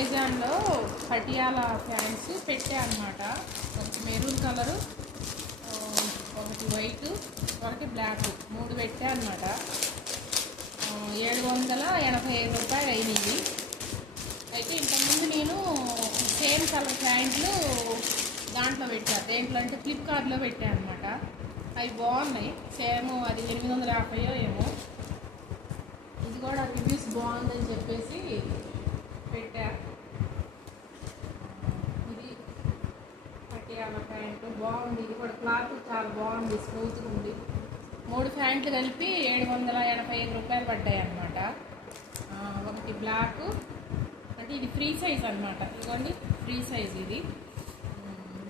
అమెజాన్లో పటియాలా ప్యాంట్స్ పెట్టా అనమాట. ఒకటి మెరూన్ కలరు, ఒకటి వైట్, ఒకటి బ్లాక్, 3 పెట్టా అనమాట. 785 రూపాయలు అయినాయి. అయితే ఇంతకుముందు నేను సేమ్ కలర్ ప్యాంట్లు దాంట్లో పెట్టాను. దేంట్లో అంటే ఫ్లిప్కార్ట్లో పెట్టాను అనమాట. అవి బాగున్నాయి. సేమ్ అది 850 ఏమో. ఇది కూడా రివ్యూస్ బాగుందని చెప్పేసి పెట్టా. ఇది పటియాలా ప్యాంటు బాగుంది. ఇది కూడా క్లాత్ చాలా బాగుంది, స్మూత్గా ఉంది. 3 ప్యాంట్లు కలిపి 785 రూపాయలు పడ్డాయి అన్నమాట. ఒకటి బ్లాక్, అంటే ఇది ఫ్రీ సైజ్ అనమాట. ఇదిగోండి ఫ్రీ సైజ్. ఇది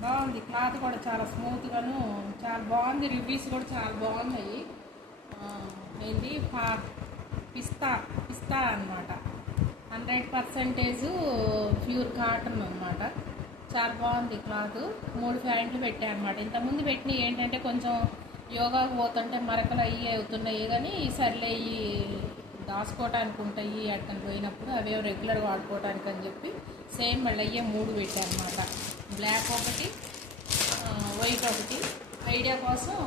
బాగుంది. క్లాత్ కూడా చాలా స్మూత్గాను చాలా బాగుంది. రివ్యూస్ కూడా చాలా బాగున్నాయి. ఏంటి పిస్తా అనమాట. 100% ప్యూర్ కాటన్ అనమాట. చాలా బాగుంది క్లాత్. 3 ప్యాంట్లు పెట్టాయి అనమాట. ఇంతకుముందు పెట్టినవి ఏంటంటే కొంచెం యోగాకు పోతుంటే మరకలు అయ్యి అవుతున్నాయి, కానీ సర్లే అయ్యి దాచుకోవటానికి ఉంటాయి అక్కడ పోయినప్పుడు, అవే రెగ్యులర్ వాడుకోవటానికి అని చెప్పి సేమ్ మళ్ళీ అయ్యే 3 పెట్టాయి అనమాట. బ్లాక్ ఒకటి, వైట్ ఒకటి. ఐడియా కోసం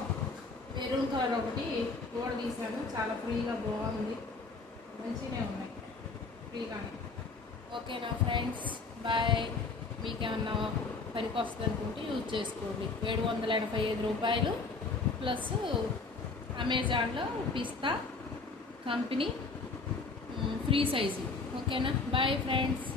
మెరూన్ కలర్ ఒకటి కూడా తీసాను. చాలా ఫ్రీగా బాగుంది, మంచిగానే ఉన్నాయి ఫ్రీగానే. ఓకేనా ఫ్రెండ్స్, బాయ్. మీకేమన్నా పనికి వస్తుంది అనుకుంటే యూజ్ చేసుకోండి. 785 రూపాయలు ప్లస్ అమెజాన్లో పిస్తా కంపెనీ ఫ్రీ సైజు. ఓకేనా, బాయ్ ఫ్రెండ్స్.